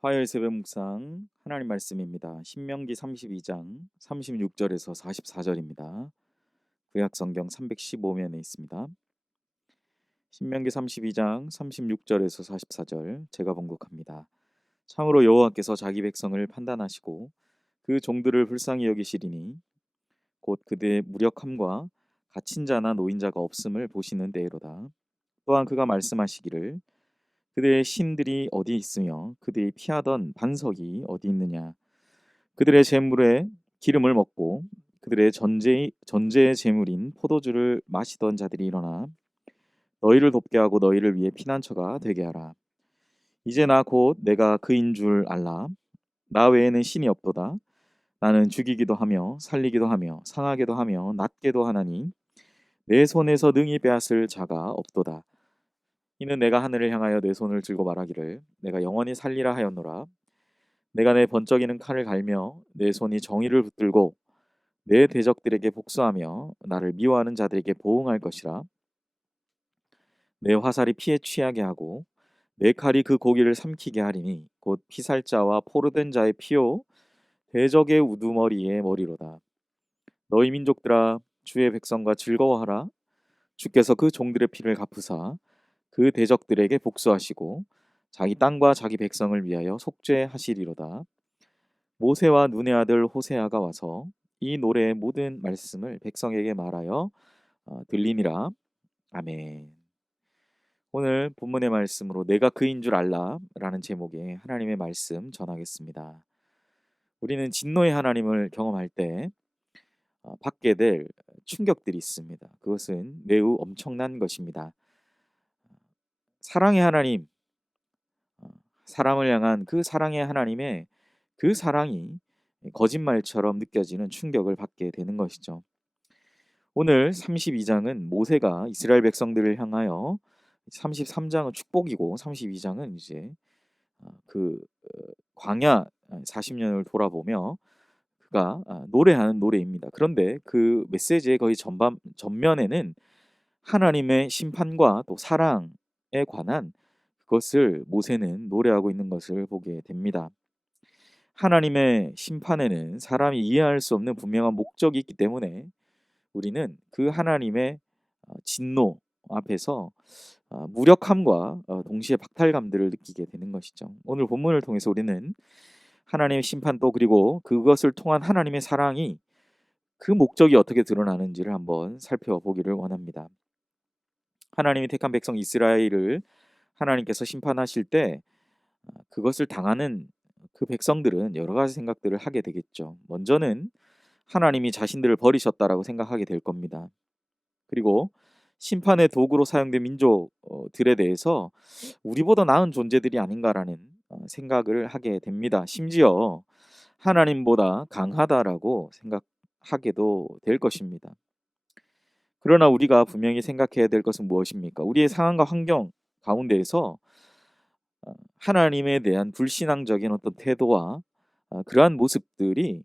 화요일 새벽 묵상 하나님 말씀입니다. 신명기 32장 36절에서 44절입니다. 구약 성경 315면에 있습니다. 신명기 32장 36절에서 44절 제가 번독합니다. 참으로 여호와께서 자기 백성을 판단하시고 그 종들을 불쌍히 여기시리니 곧 그들의 무력함과 갇힌 자나 노인자가 없음을 보시는 때이로다. 또한 그가 말씀하시기를 그들의 신들이 어디 있으며 그들이 피하던 반석이 어디 있느냐. 그들의 재물에 기름을 먹고 그들의 전제의 재물인 포도주를 마시던 자들이 일어나 너희를 돕게 하고 너희를 위해 피난처가 되게 하라. 이제 나 곧 내가 그인 줄 알라. 나 외에는 신이 없도다. 나는 죽이기도 하며 살리기도 하며 상하게도 하며 낫게도 하나니 내 손에서 능히 빼앗을 자가 없도다. 이는 내가 하늘을 향하여 내 손을 들고 말하기를 내가 영원히 살리라 하였노라. 내가 내 번쩍이는 칼을 갈며 내 손이 정의를 붙들고 내 대적들에게 복수하며 나를 미워하는 자들에게 보응할 것이라. 내 화살이 피에 취하게 하고 내 칼이 그 고기를 삼키게 하리니 곧 피살자와 포로된 자의 피요 대적의 우두머리의 머리로다. 너희 민족들아 주의 백성과 즐거워하라. 주께서 그 종들의 피를 갚으사 그 대적들에게 복수하시고 자기 땅과 자기 백성을 위하여 속죄하시리로다. 모세와 눈의 아들 호세아가 와서 이 노래의 모든 말씀을 백성에게 말하여 들리니라. 아멘. 오늘 본문의 말씀으로 내가 그인 줄 알라라는 제목의 하나님의 말씀 전하겠습니다. 우리는 진노의 하나님을 경험할 때 받게 될 충격들이 있습니다. 그것은 매우 엄청난 것입니다. 사랑의 하나님, 어, 사람을 향한 그 사랑의 하나님의 그 사랑이 거짓말처럼 느껴지는 충격을 받게 되는 것이죠. 오늘 32장은 모세가 이스라엘 백성들을 향하여 33장은 축복이고 32장은 이제 그 광야 40년을 돌아보며 그가 노래하는 노래입니다. 그런데 그 메시지의 거의 전면에는 하나님의 심판과 또 사랑에 관한 그것을 모세는 노래하고 있는 것을 보게 됩니다. 하나님의 심판에는 사람이 이해할 수 없는 분명한 목적이 있기 때문에 우리는 그 하나님의 진노 앞에서 무력함과 동시에 박탈감들을 느끼게 되는 것이죠. 오늘 본문을 통해서 우리는 하나님의 심판 또 그리고 그것을 통한 하나님의 사랑이 그 목적이 어떻게 드러나는지를 한번 살펴보기를 원합니다. 하나님이 택한 백성 이스라엘을 하나님께서 심판하실 때 그것을 당하는 그 백성들은 여러 가지 생각들을 하게 되겠죠. 먼저는 하나님이 자신들을 버리셨다라고 생각하게 될 겁니다. 그리고 심판의 도구로 사용된 민족들에 대해서 우리보다 나은 존재들이 아닌가라는 생각을 하게 됩니다. 심지어 하나님보다 강하다라고 생각하게도 될 것입니다. 그러나 우리가 분명히 생각해야 될 것은 무엇입니까? 우리의 상황과 환경 가운데에서 하나님에 대한 불신앙적인 어떤 태도와 그러한 모습들이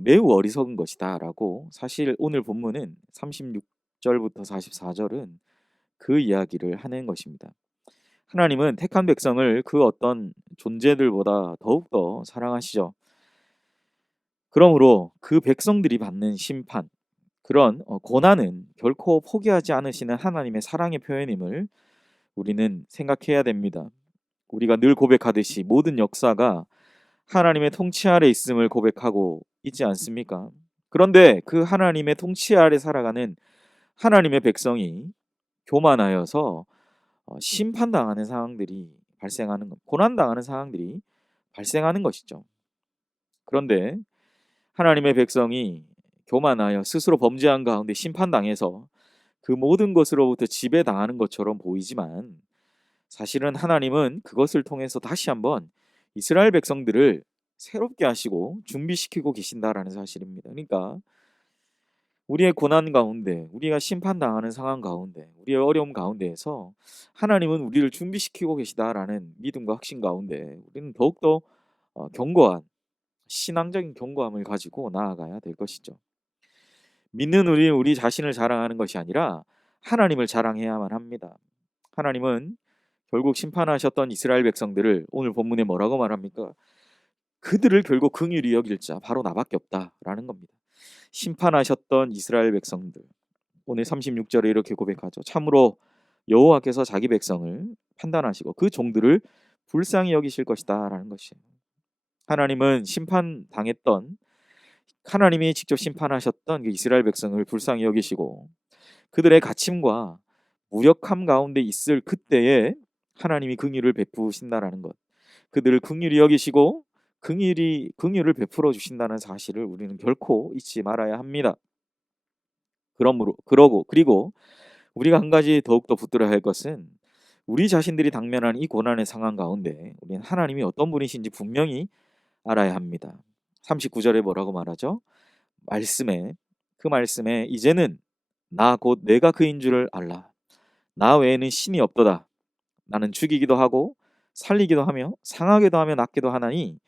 매우 어리석은 것이다라고 사실 오늘 본문은 36절부터 44절은 그 이야기를 하는 것입니다. 하나님은 택한 백성을 그 어떤 존재들보다 더욱더 사랑하시죠. 그러므로 그 백성들이 받는 심판, 그런 고난은 결코 포기하지 않으시는 하나님의 사랑의 표현임을 우리는 생각해야 됩니다. 우리가 늘 고백하듯이 모든 역사가 하나님의 통치 아래 있음을 고백하고 있지 않습니까? 그런데 그 하나님의 통치 아래 살아가는 하나님의 백성이 교만하여서 심판당하는 상황들이 발생하는 것, 고난당하는 상황들이 발생하는 것이죠. 그런데 하나님의 백성이 교만하여 스스로 범죄한 가운데 심판당해서 그 모든 것으로부터 지배당하는 것처럼 보이지만 사실은 하나님은 그것을 통해서 다시 한번 이스라엘 백성들을 새롭게 하시고 준비시키고 계신다라는 사실입니다. 그러니까 우리의 고난 가운데, 우리가 심판당하는 상황 가운데, 우리의 어려움 가운데에서 하나님은 우리를 준비시키고 계시다라는 믿음과 확신 가운데 우리는 더욱더 견고한 신앙적인 견고함을 가지고 나아가야 될 것이죠. 믿는 우리 자신을 자랑하는 것이 아니라 하나님을 자랑해야만 합니다. 하나님은 결국 심판하셨던 이스라엘 백성들을 오늘 본문에 뭐라고 말합니까? 그들을 결국 긍휼히 여길 자 바로 나밖에 없다라는 겁니다. 심판하셨던 이스라엘 백성들, 오늘 36절에 이렇게 고백하죠. 참으로 여호와께서 자기 백성을 판단하시고 그 종들을 불쌍히 여기실 것이다 라는 것이에요. 하나님은 심판당했던, 하나님이 직접 심판하셨던 그 이스라엘 백성을 불쌍히 여기시고 그들의 갇힘과 무력함 가운데 있을 그때에 하나님이 긍휼을 베푸신다라는 것, 그들을 긍휼히 여기시고 긍휼을 베풀어 주신다는 사실을 우리는 결코 잊지 말아야 합니다. 그리고 우리가 한 가지 더욱더 붙들어야 할 것은, 우리 자신들이 당면한 이 고난의 상황 가운데 우리는 하나님이 어떤 분이신지 분명히 알아야 합니다. 39절에 뭐라고 말하죠? 그 말씀에 이제는 나 곧 내가 그인 줄을 알라. 나 외에는 신이 없도다. 나는 죽이기도 하고 살리기도 하며 상하게도 하며 낫기도 하나니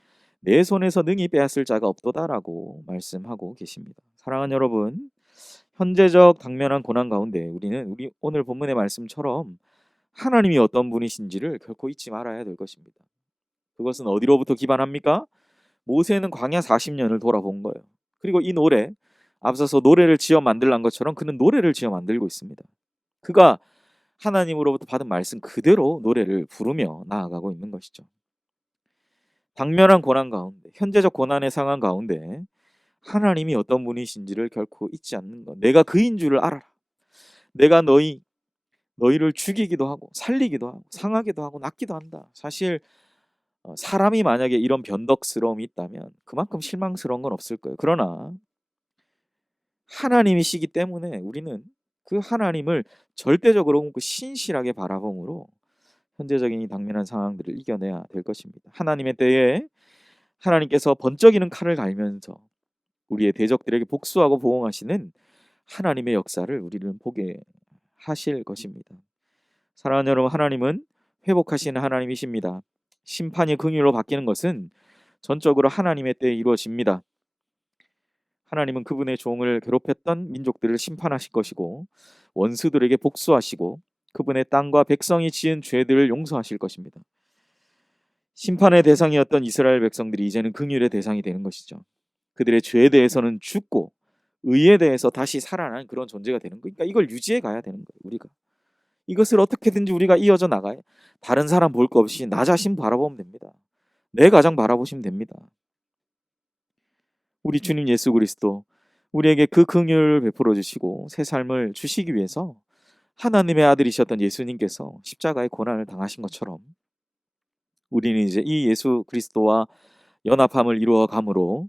내 손에서 능히 빼앗을 자가 없도다라고 말씀하고 계십니다. 사랑하는 여러분, 현재적 당면한 고난 가운데 우리 오늘 본문의 말씀처럼 하나님이 어떤 분이신지를 결코 잊지 말아야 될 것입니다. 그것은 어디로부터 기반합니까? 모세는 광야 40년을 돌아본 거예요. 그리고 이 노래, 앞서서 노래를 지어 만들란 것처럼 그는 노래를 지어 만들고 있습니다. 그가 하나님으로부터 받은 말씀 그대로 노래를 부르며 나아가고 있는 것이죠. 당면한 고난 가운데, 현재적 고난의 상황 가운데 하나님이 어떤 분이신지를 결코 잊지 않는 것. 내가 그인 줄을 알아라. 내가 너희를 죽이기도 하고 살리기도 하고 상하기도 하고 낫기도 한다. 사실 사람이 만약에 이런 변덕스러움이 있다면 그만큼 실망스러운 건 없을 거예요. 그러나 하나님이시기 때문에 우리는 그 하나님을 절대적으로 신실하게 바라봄으로 현재적인 이 당면한 상황들을 이겨내야 될 것입니다. 하나님의 때에 하나님께서 번쩍이는 칼을 갈면서 우리의 대적들에게 복수하고 보응하시는 하나님의 역사를 우리는 보게 하실 것입니다. 사랑하는 여러분, 하나님은 회복하시는 하나님이십니다. 심판이 긍휼로 바뀌는 것은 전적으로 하나님의 때에 이루어집니다. 하나님은 그분의 종을 괴롭혔던 민족들을 심판하실 것이고 원수들에게 복수하시고 그분의 땅과 백성이 지은 죄들을 용서하실 것입니다. 심판의 대상이었던 이스라엘 백성들이 이제는 긍휼의 대상이 되는 것이죠. 그들의 죄에 대해서는 죽고 의에 대해서 다시 살아나는 그런 존재가 되는 거예요. 그러니까 이걸 유지해 가야 되는 거예요. 우리가 이것을 어떻게든지 우리가 이어져 나가야, 다른 사람 볼 거 없이 나 자신 바라보면 됩니다. 내 가정 바라보시면 됩니다. 우리 주님 예수 그리스도 우리에게 그 긍휼을 베풀어 주시고 새 삶을 주시기 위해서 하나님의 아들이셨던 예수님께서 십자가의 고난을 당하신 것처럼 우리는 이제 이 예수 그리스도와 연합함을 이루어 감으로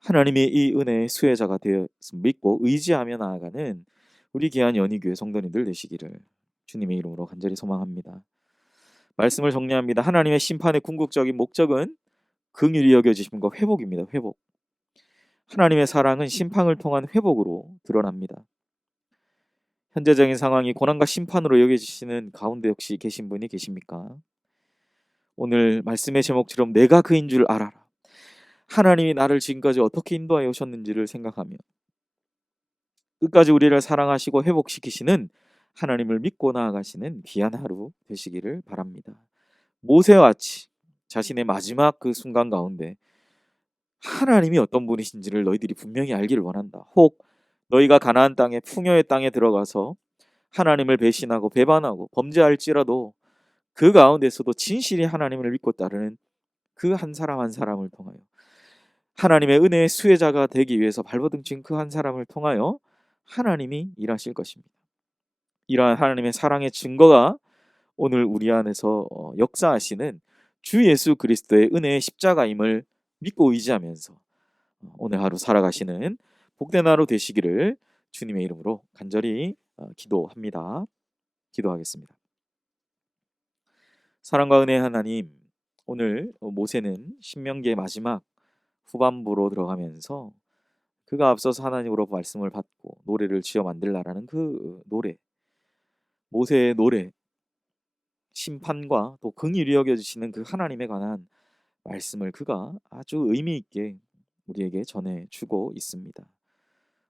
하나님의 이 은혜의 수혜자가 되어 믿고 의지하며 나아가는 우리 귀한 연희교회 성도님들 되시기를 주님의 이름으로 간절히 소망합니다. 말씀을 정리합니다. 하나님의 심판의 궁극적인 목적은 긍휼히 여겨주심과 회복입니다. 회복. 하나님의 사랑은 심판을 통한 회복으로 드러납니다. 현재적인 상황이 고난과 심판으로 여겨지시는 가운데 혹시 계신 분이 계십니까? 오늘 말씀의 제목처럼 내가 그인 줄 알아라. 하나님이 나를 지금까지 어떻게 인도하여 오셨는지를 생각하며 끝까지 우리를 사랑하시고 회복시키시는 하나님을 믿고 나아가시는 귀한 하루 되시기를 바랍니다. 모세와 같이 자신의 마지막 그 순간 가운데 하나님이 어떤 분이신지를 너희들이 분명히 알기를 원한다. 혹 너희가 가나안 땅에 풍요의 땅에 들어가서 하나님을 배신하고 배반하고 범죄할지라도 그 가운데서도 진실히 하나님을 믿고 따르는 그 한 사람 한 사람을 통하여 하나님의 은혜의 수혜자가 되기 위해서 발버둥친 그 한 사람을 통하여 하나님이 일하실 것입니다. 이러한 하나님의 사랑의 증거가 오늘 우리 안에서 역사하시는 주 예수 그리스도의 은혜의 십자가임을 믿고 의지하면서 오늘 하루 살아가시는 복된 하루 되시기를 주님의 이름으로 간절히 기도합니다. 기도하겠습니다. 사랑과 은혜의 하나님, 오늘 모세는 신명기의 마지막 후반부로 들어가면서 그가 앞서서 하나님으로 말씀을 받고 노래를 지어 만들라라는 그 노래, 모세의 노래, 심판과 또 긍휼히 여겨주시는 그 하나님에 관한 말씀을 그가 아주 의미 있게 우리에게 전해주고 있습니다.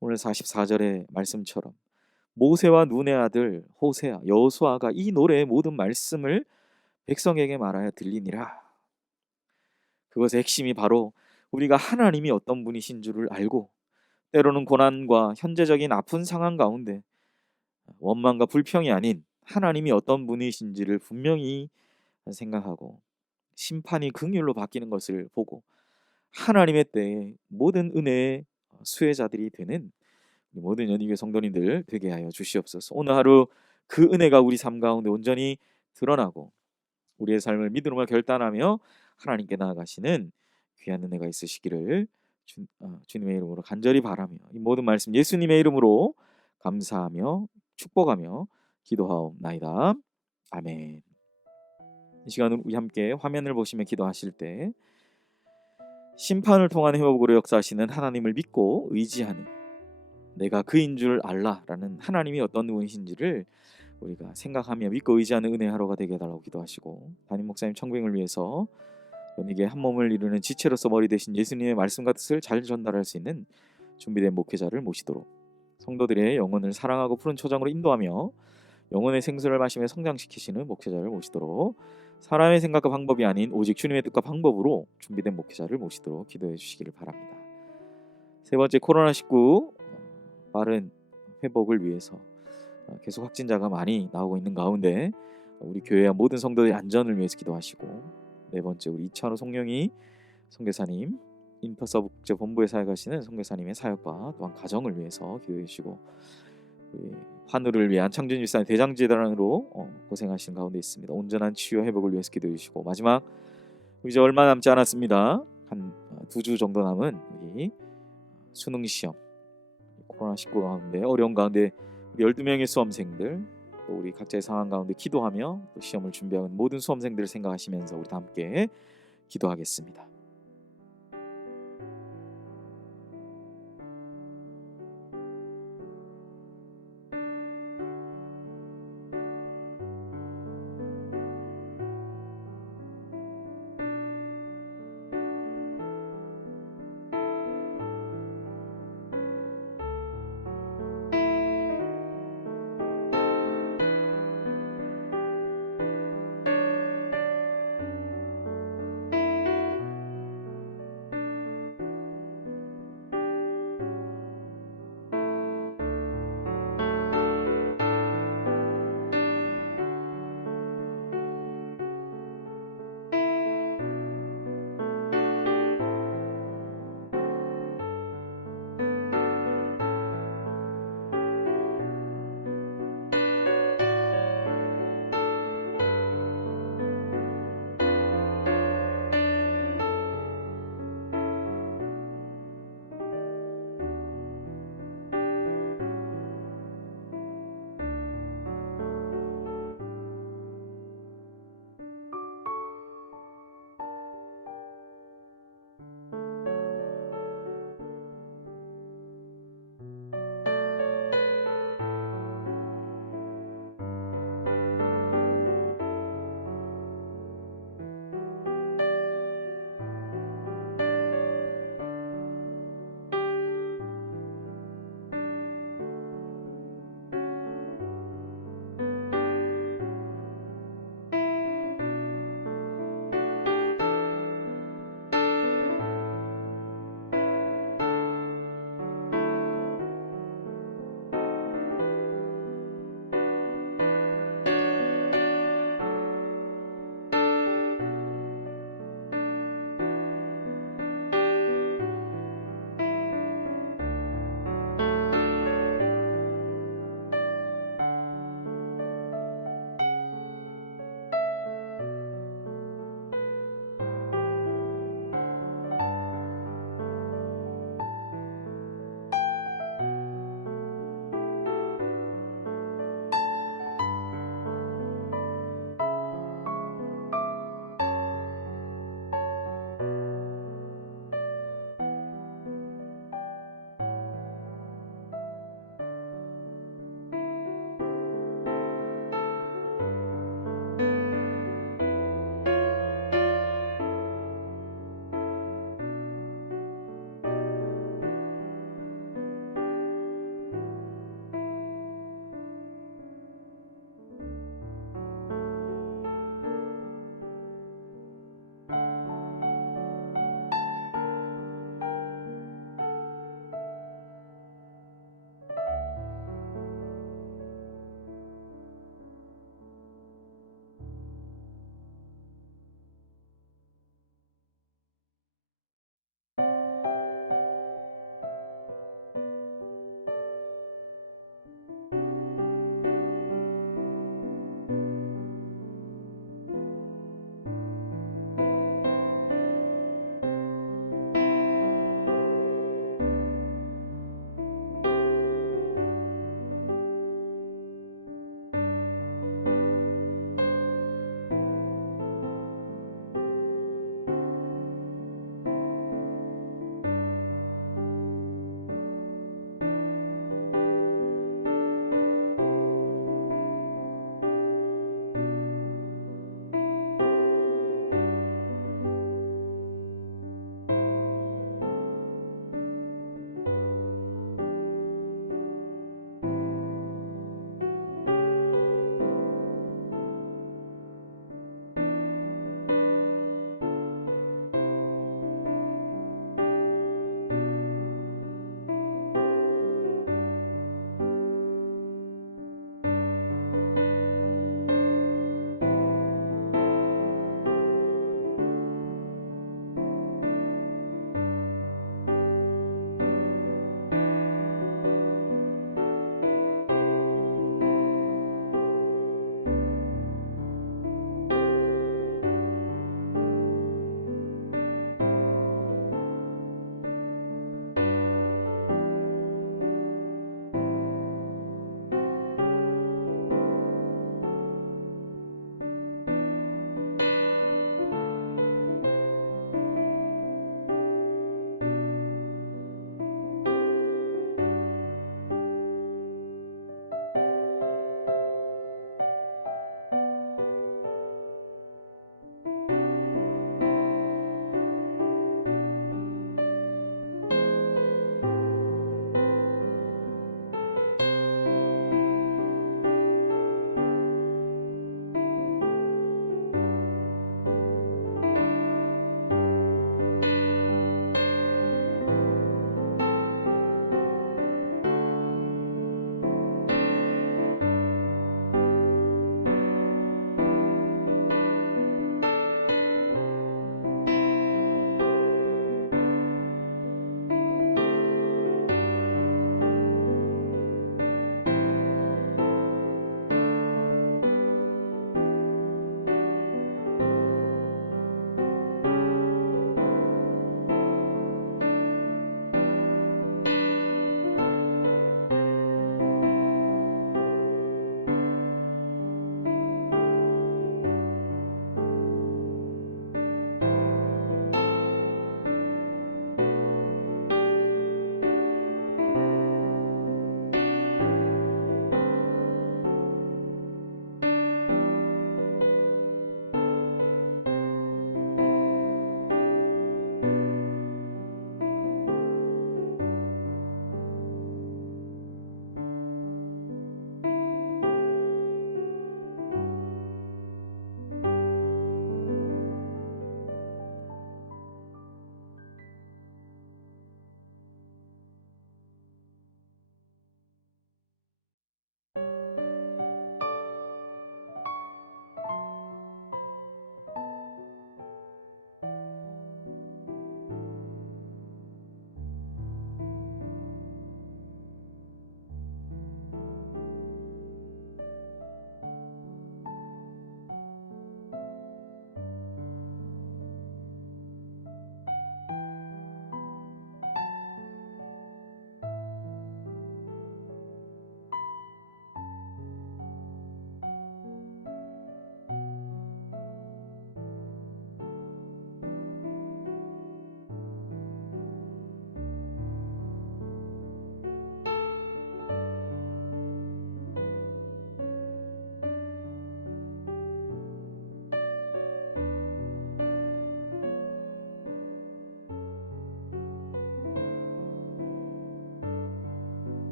오늘 44절의 말씀처럼 모세와 눈의 아들 호세아, 여호수아가 이 노래의 모든 말씀을 백성에게 말하여 들리니라. 그것의 핵심이 바로 우리가 하나님이 어떤 분이신 줄을 알고 때로는 고난과 현재적인 아픈 상황 가운데 원망과 불평이 아닌 하나님이 어떤 분이신지를 분명히 생각하고 심판이 긍휼로 바뀌는 것을 보고 하나님의 때에 모든 은혜의 수혜자들이 되는 모든 연희교회 성도님들 되게 하여 주시옵소서. 오늘 하루 그 은혜가 우리 삶 가운데 온전히 드러나고 우리의 삶을 믿음으로 결단하며 하나님께 나아가시는 귀한 은혜가 있으시기를 주님의 이름으로 간절히 바라며 이 모든 말씀 예수님의 이름으로 감사하며 축복하며 기도하옵나이다. 아멘. 이 시간은 우리 함께 화면을 보시며 기도하실 때 심판을 통한 회복으로 역사하시는 하나님을 믿고 의지하는 내가 그인 줄 알라라는 하나님이 어떤 분이신지를 우리가 생각하며 믿고 의지하는 은혜 하루가 되게 해달라고 기도하시고 담임 목사님 청빙을 위해서 이게 한 몸을 이루는 지체로서 머리 대신 예수님의 말씀과 뜻을 잘 전달할 수 있는 준비된 목회자를 모시도록 성도들의 영혼을 사랑하고 푸른 초장으로 인도하며 영혼의 생수를 마시며 성장시키시는 목회자를 모시도록 사람의 생각과 방법이 아닌 오직 주님의 뜻과 방법으로 준비된 목회자를 모시도록 기도해 주시기를 바랍니다. 세 번째, 코로나19 빠른 회복을 위해서 계속 확진자가 많이 나오고 있는 가운데 우리 교회와 모든 성도의 안전을 위해서 기도하시고 네 번째, 우리 이찬호 송영희 선교사님 인터서브 국제본부에 사역하시는 선교사님의 사역과 또한 가정을 위해서 기도해 주시고 환우를 위한 창조일산의 대장재단으로 고생하신 가운데 있습니다. 온전한 치유 회복을 위해서 기도해 주시고 마지막 이제 얼마 남지 않았습니다. 한 2주 정도 남은 우리 수능 시험 코로나19 가운데 어려운 가운데 12명의 수험생들 또 우리 각자의 상황 가운데 기도하며 또 시험을 준비하는 모든 수험생들을 생각하시면서 우리 다 함께 기도하겠습니다.